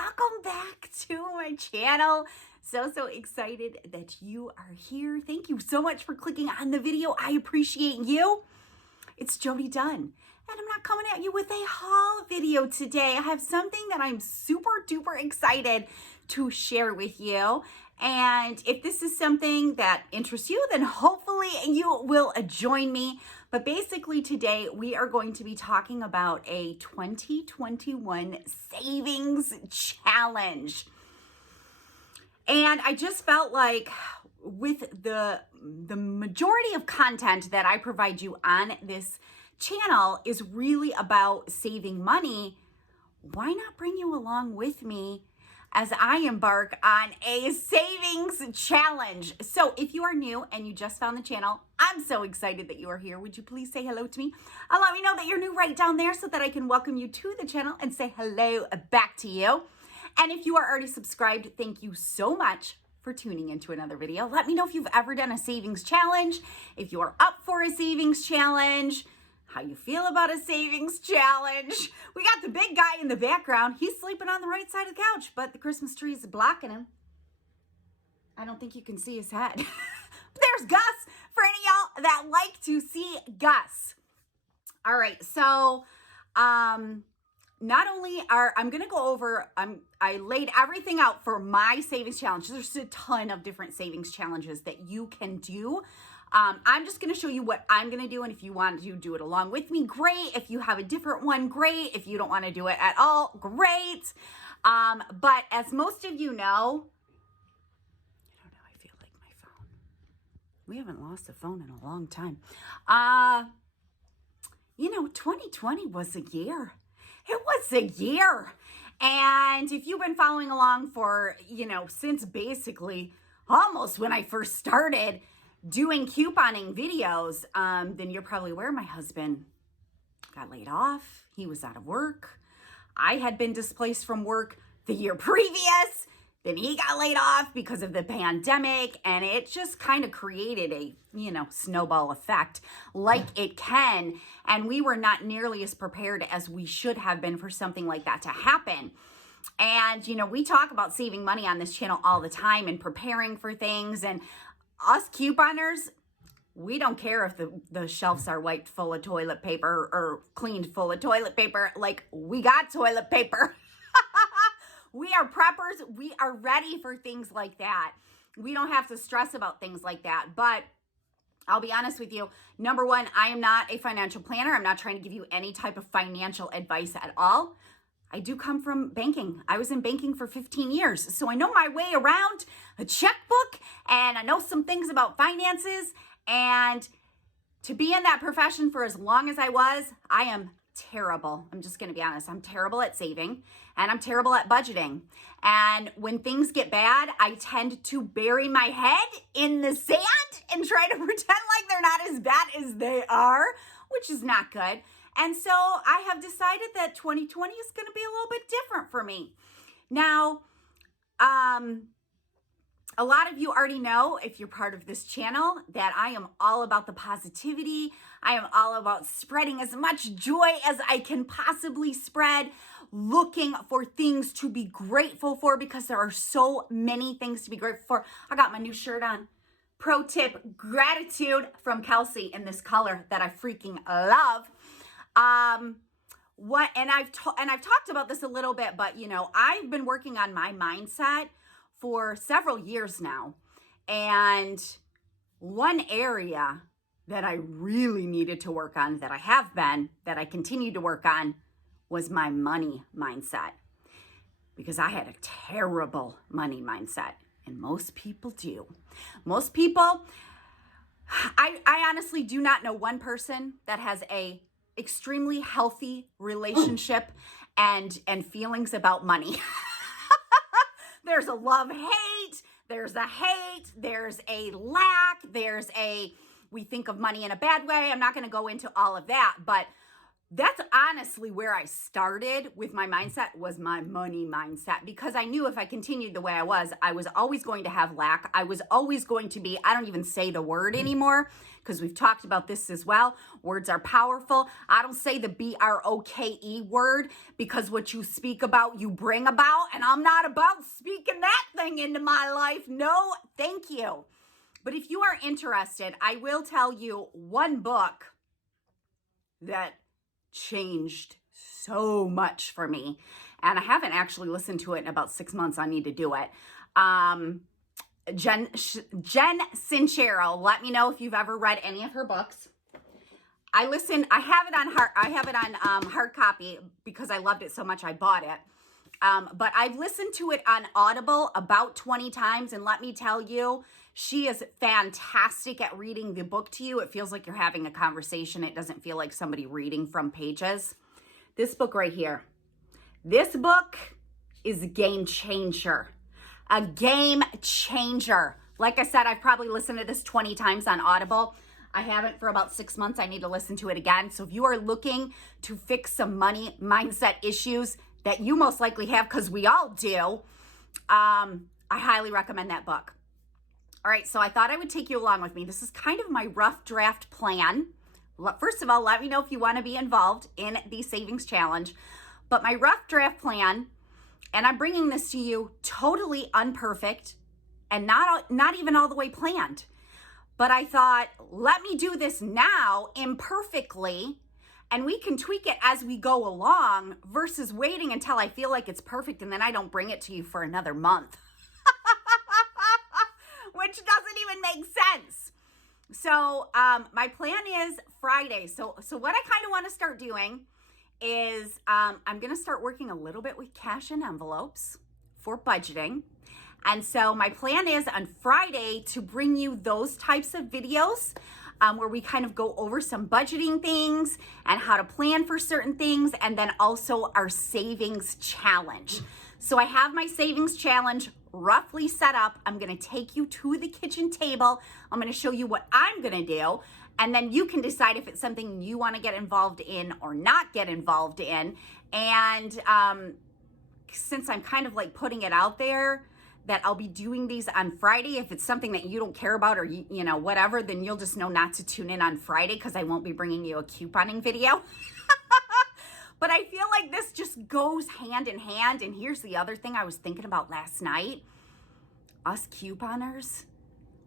welcome back to my channel. So excited that you are here. Thank you so much for clicking on the video. I appreciate you. It's Jody Dunn, and I'm not coming at you with a haul video today. I have something that I'm super duper excited to share with you. And if this is something that interests you, then hopefully you will join me. But basically today we are going to be talking about a 2021 savings challenge. And I just felt like with the majority of content that I provide you on this channel is really about saving money, why not bring you along with me as I embark on a savings challenge? So if you are new and you just found the channel, I'm so excited that you are here. Would you please say hello to me? Let me know that you're new right down there so that I can welcome you to the channel and say hello back to you. And if you are already subscribed, thank you so much for tuning into another video. Let me know if you've ever done a savings challenge, if you are up for a savings challenge, how you feel about a savings challenge. We got the big guy in the background. He's sleeping on the right side of the couch, but the Christmas tree is blocking him. I don't think you can see his head. There's Gus, for any of y'all that like to see Gus. All right, so not only I'm going to go over, I laid everything out for my savings challenge. There's a ton of different savings challenges that you can do. I'm just going to show you what I'm going to do. And if you want to do it along with me, great. If you have a different one, great. If you don't want to do it at all, great. But as most of you know, I don't know, I feel like my phone. We haven't lost a phone in a long time. 2020 was a year. It was a year. And if you've been following along for, since basically almost when I first started doing couponing videos, then you're probably aware my husband got laid off. He was out of work. I had been displaced from work the year previous. Then he got laid off because of the pandemic, and it just kind of created a, snowball effect like it can. And we were not nearly as prepared as we should have been for something like that to happen. And, we talk about saving money on this channel all the time and preparing for things. And us couponers, we don't care if the shelves are wiped full of toilet paper or cleaned full of toilet paper. Like, we got toilet paper. We are preppers. We are ready for things like that. We don't have to stress about things like that. But I'll be honest with you. Number one, I am not a financial planner. I'm not trying to give you any type of financial advice at all. I do come from banking. I was in banking for 15 years. So I know my way around a checkbook, and I know some things about finances. And to be in that profession for as long as I was, I am terrible. I'm just going to be honest. I'm terrible at saving, and I'm terrible at budgeting. And when things get bad, I tend to bury my head in the sand and try to pretend like they're not as bad as they are, which is not good. And so I have decided that 2020 is going to be a little bit different for me. Now, a lot of you already know, if you're part of this channel, that I am all about the positivity. I am all about spreading as much joy as I can possibly spread, looking for things to be grateful for, because there are so many things to be grateful for. I got my new shirt on. Pro tip, gratitude from Kelsey in this color that I freaking love. And I've talked about this a little bit, but I've been working on my mindset for several years now. And one area that I really needed to work on, that I continue to work on, was my money mindset. Because I had a terrible money mindset. And most people do. Most people, I honestly do not know one person that has a extremely healthy relationship and feelings about money. There's a love-hate, there's a hate, there's a lack, we think of money in a bad way. I'm not going to go into all of that, but that's honestly where I started with my mindset, was my money mindset, because I knew if I continued the way I was always going to have lack. I was always going to be, I don't even say the word anymore because we've talked about this as well. Words are powerful. I don't say the BROKE word because what you speak about, you bring about, and I'm not about speaking that thing into my life. No, thank you. But if you are interested, I will tell you one book that changed so much for me. And I haven't actually listened to it in about 6 months. I need to do it. Jen Sincero, let me know if you've ever read any of her books. I have it on hard copy because I loved it so much I bought it. But I've listened to it on Audible about 20 times, and let me tell you, she is fantastic at reading the book to you. It feels like you're having a conversation. It doesn't feel like somebody reading from pages. This book right here. This book is a game changer. A game changer. Like I said, I've probably listened to this 20 times on Audible. I haven't for about 6 months. I need to listen to it again. So if you are looking to fix some money mindset issues that you most likely have, because we all do, I highly recommend that book. All right, so I thought I would take you along with me. This is kind of my rough draft plan. First of all, let me know if you want to be involved in the savings challenge. But my rough draft plan, and I'm bringing this to you totally unperfect and not even all the way planned. But I thought, let me do this now imperfectly, and we can tweak it as we go along versus waiting until I feel like it's perfect and then I don't bring it to you for another month. Which doesn't even make sense. So my plan is Friday. So what I kind of want to start doing is I'm going to start working a little bit with cash and envelopes for budgeting. And so my plan is on Friday to bring you those types of videos where we kind of go over some budgeting things and how to plan for certain things, and then also our savings challenge. So I have my savings challenge roughly set up. I'm going to take you to the kitchen table. I'm going to show you what I'm going to do, and then you can decide if it's something you want to get involved in or not get involved in. And since I'm kind of like putting it out there that I'll be doing these on Friday, if it's something that you don't care about or you know whatever, then you'll just know not to tune in on Friday because I won't be bringing you a couponing video. But I feel like this just goes hand in hand. And here's the other thing I was thinking about last night. Us couponers,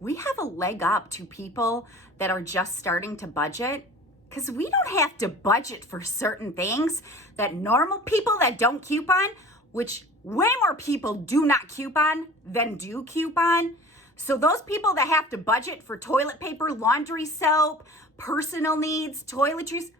we have a leg up to people that are just starting to budget, because we don't have to budget for certain things that normal people that don't coupon, which way more people do not coupon than do coupon. So those people that have to budget for toilet paper, laundry soap, personal needs, toiletries,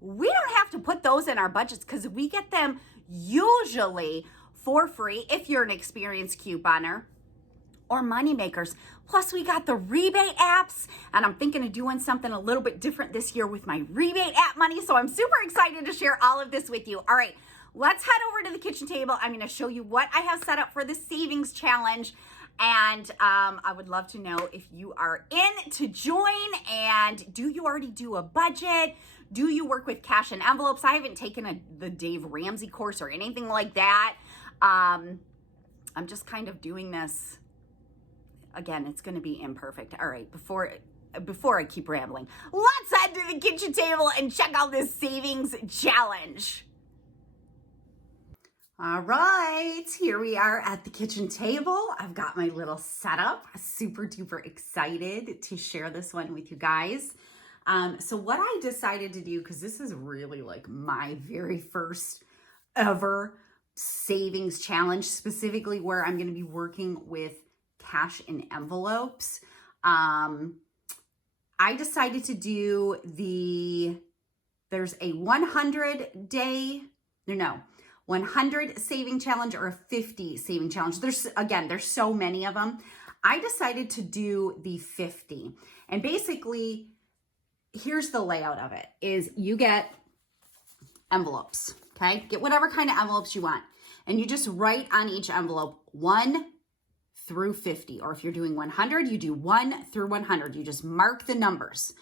we don't have to put those in our budgets because we get them usually for free if you're an experienced couponer or money makers. Plus we got the rebate apps, and I'm thinking of doing something a little bit different this year with my rebate app money. So I'm super excited to share all of this with you. All right, let's head over to the kitchen table. I'm going to show you what I have set up for the savings challenge. And I would love to know if you are in to join, and do you already do a budget? Do you work with cash and envelopes? I haven't taken the Dave Ramsey course or anything like that. I'm just kind of doing this. Again, it's going to be imperfect. All right, before I keep rambling, let's head to the kitchen table and check out this savings challenge. All right, here we are at the kitchen table. I've got my little setup. Super duper excited to share this one with you guys. So what I decided to do, because this is really like my very first ever savings challenge, specifically where I'm going to be working with cash in envelopes. I decided to do there's a 100 saving challenge or a 50 saving challenge. There's so many of them. I decided to do the 50. And basically, here's the layout of it, is you get envelopes, okay? Get whatever kind of envelopes you want. And you just write on each envelope 1 through 50. Or if you're doing 100, you do 1 through 100. You just mark the numbers.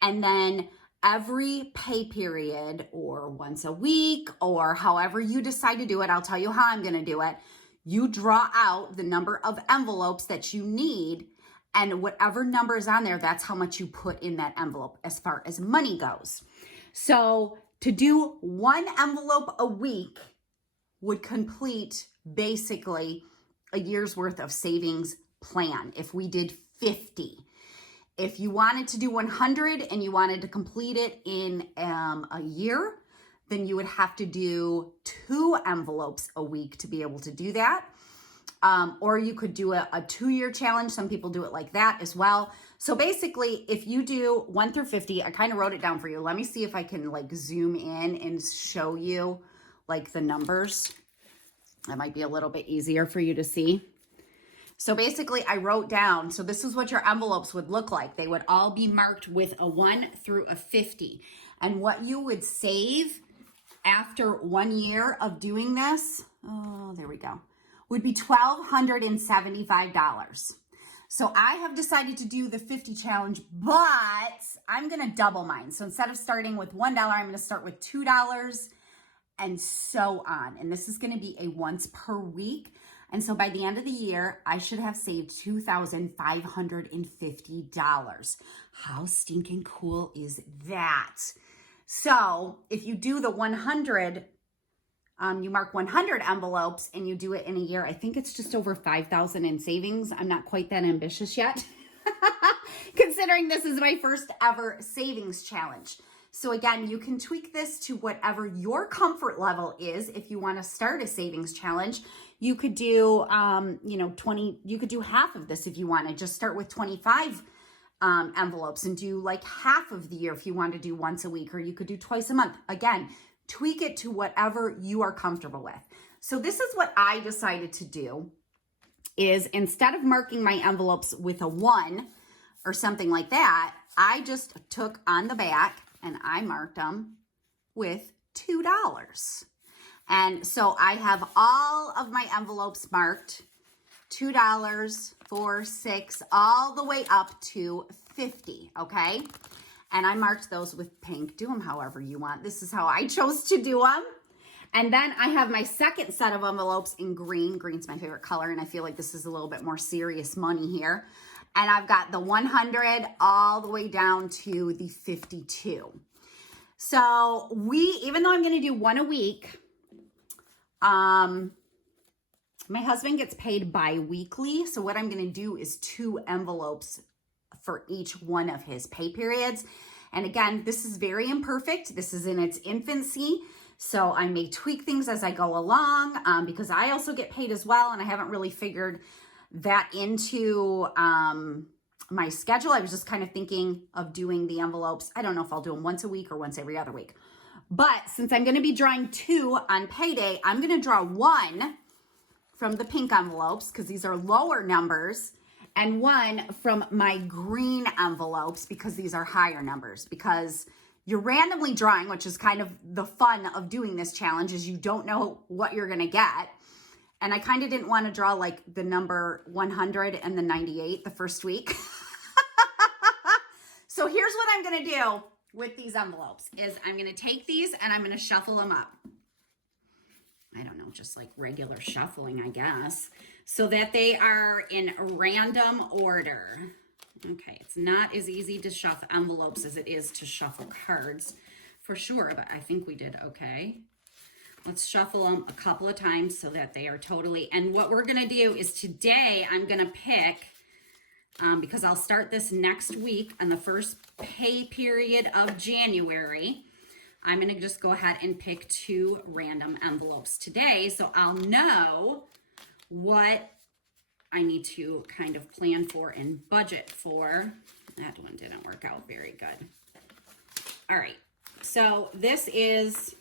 And then every pay period or once a week or however you decide to do it, I'll tell you how I'm going to do it. You draw out the number of envelopes that you need, and whatever number is on there, that's how much you put in that envelope as far as money goes. So to do one envelope a week would complete basically a year's worth of savings plan if we did 50. If you wanted to do 100 and you wanted to complete it in a year, then you would have to do 2 envelopes a week to be able to do that. Or you could do a 2-year challenge. Some people do it like that as well. So basically, if you do 1 through 50, I kind of wrote it down for you. Let me see if I can like zoom in and show you like the numbers. That might be a little bit easier for you to see. So basically I wrote down, so this is what your envelopes would look like. They would all be marked with a 1 through a 50. And what you would save after 1 year of doing this, oh, there we go, would be $1,275. So I have decided to do the 50 challenge, but I'm going to double mine. So instead of starting with $1, I'm going to start with $2 and so on. And this is going to be a once per week. And so by the end of the year, I should have saved $2,550. How stinking cool is that? So if you do the 100, you mark 100 envelopes and you do it in a year, I think it's just over 5,000 in savings. I'm not quite that ambitious yet, considering this is my first ever savings challenge. So again, you can tweak this to whatever your comfort level is. If you want to start a savings challenge, you could do, 20, you could do half of this if you want to just start with 25 envelopes and do like half of the year if you want to do once a week, or you could do twice a month. Again, tweak it to whatever you are comfortable with. So this is what I decided to do is instead of marking my envelopes with a 1 or something like that, I just took on the back and I marked them with $2. And so I have all of my envelopes marked $2, $4, $6, all the way up to 50, okay? And I marked those with pink. Do them however you want. This is how I chose to do them. And then I have my second set of envelopes in green. Green's my favorite color, and I feel like this is a little bit more serious money here. And I've got the 100 all the way down to the 52. So even though I'm going to do 1 a week, my husband gets paid bi-weekly. So what I'm going to do is 2 envelopes for each one of his pay periods. And again, this is very imperfect. This is in its infancy. So I may tweak things as I go along because I also get paid as well. And I haven't really figured that into my schedule. I was just kind of thinking of doing the envelopes. I don't know if I'll do them once a week or once every other week. But since I'm going to be drawing 2 on payday, I'm going to draw 1 from the pink envelopes because these are lower numbers, and 1 from my green envelopes because these are higher numbers. Because you're randomly drawing, which is kind of the fun of doing this challenge, is you don't know what you're going to get. And I kind of didn't want to draw like the number 100 and the 98 the first week. So here's what I'm going to do with these envelopes is I'm going to take these and I'm going to shuffle them up. I don't know, just like regular shuffling, I guess, so that they are in random order. Okay, it's not as easy to shuffle envelopes as it is to shuffle cards for sure, but I think we did okay. Let's shuffle them a couple of times so that they are totally, and what we're going to do is today I'm going to pick, because I'll start this next week on the first pay period of January, I'm going to just go ahead and pick 2 random envelopes today so I'll know what I need to kind of plan for and budget for. That one didn't work out very good. All right, so this is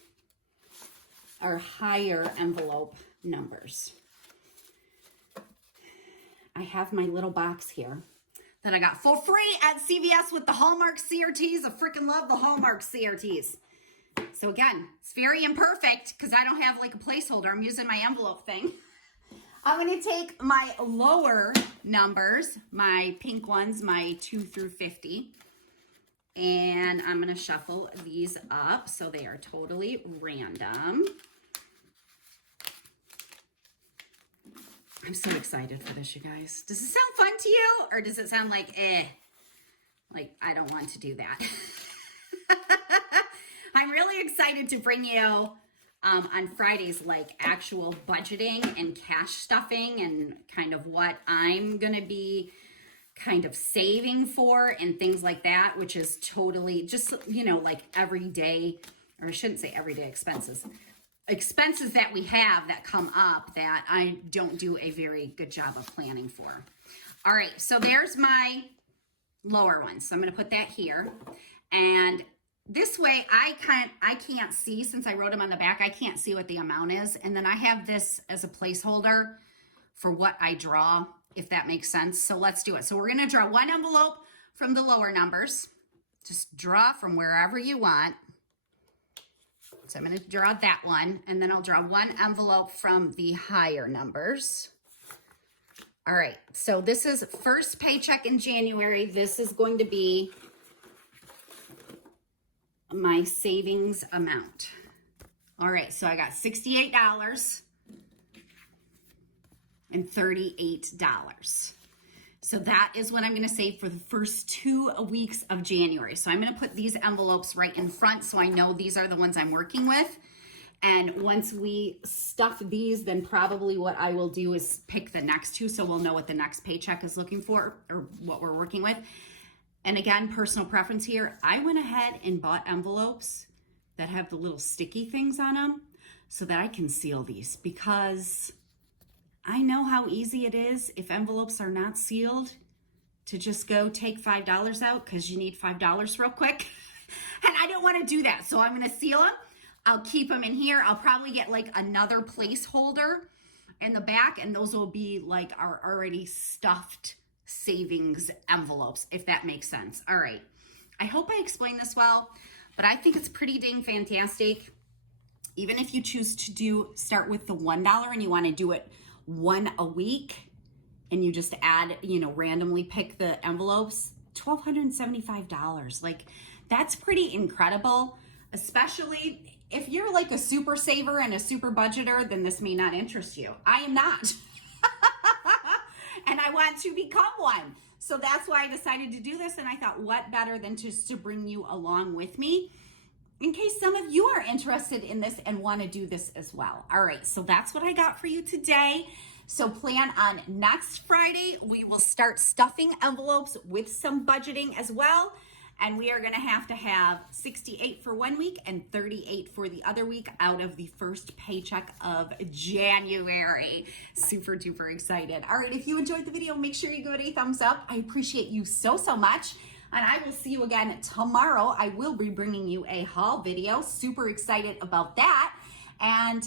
our higher envelope numbers. I have my little box here that I got for free at CVS with the Hallmark CRTs. I freaking love the Hallmark CRTs. So again, it's very imperfect because I don't have like a placeholder. I'm using my envelope thing. I'm going to take my lower numbers, my pink ones, my 2 through 50, And I'm going to shuffle these up so they are totally random. I'm so excited for this, you guys. Does it sound fun to you? Or does it sound like, like I don't want to do that? I'm really excited to bring you on Fridays, like actual budgeting and cash stuffing and kind of what I'm going to be kind of saving for and things like that, which is totally just, you know, like everyday, or I shouldn't say everyday expenses that we have that come up that I don't do a very good job of planning for. All right, so there's my lower one. So I'm going to put that here. And this way I can't see, since I wrote them on the back, I can't see what the amount is. And then I have this as a placeholder for what I draw, if that makes sense. So let's do it. So we're going to draw one envelope from the lower numbers. Just draw from wherever you want. So I'm going to draw that one, and then I'll draw one envelope from the higher numbers. All right, so this is first paycheck in January. This is going to be my savings amount. All right, so I got $68.38. So that is what I'm going to save for the first 2 weeks of January. So I'm going to put these envelopes right in front so I know these are the ones I'm working with. And once we stuff these, then probably what I will do is pick the next 2 so we'll know what the next paycheck is looking for or what we're working with. And again, personal preference here, I went ahead and bought envelopes that have the little sticky things on them so that I can seal these, because I know how easy it is if envelopes are not sealed to just go take $5 out because you need $5 real quick. And I don't want to do that. So I'm going to seal them. I'll keep them in here. I'll probably get like another placeholder in the back, and those will be like our already stuffed savings envelopes, if that makes sense. All right. I hope I explained this well, but I think it's pretty dang fantastic. Even if you choose to start with the $1 and you want to do it 1 a week, and you just add, you know, randomly pick the envelopes, $1,275. Like, that's pretty incredible, especially if you're like a super saver and a super budgeter, then this may not interest you. I am not. And I want to become one. So that's why I decided to do this. And I thought, what better than just to bring you along with me in case some of you are interested in this and want to do this as well. All right, so that's what I got for you today. So plan on next Friday, we will start stuffing envelopes with some budgeting as well. And we are going to have 68 for 1 week and 38 for the other week out of the first paycheck of January. Super duper excited. All right, if you enjoyed the video, make sure you give it a thumbs up. I appreciate you so much. And I will see you again tomorrow. I will be bringing you a haul video. Super excited about that. And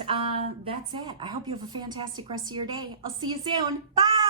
that's it. I hope you have a fantastic rest of your day. I'll see you soon. Bye.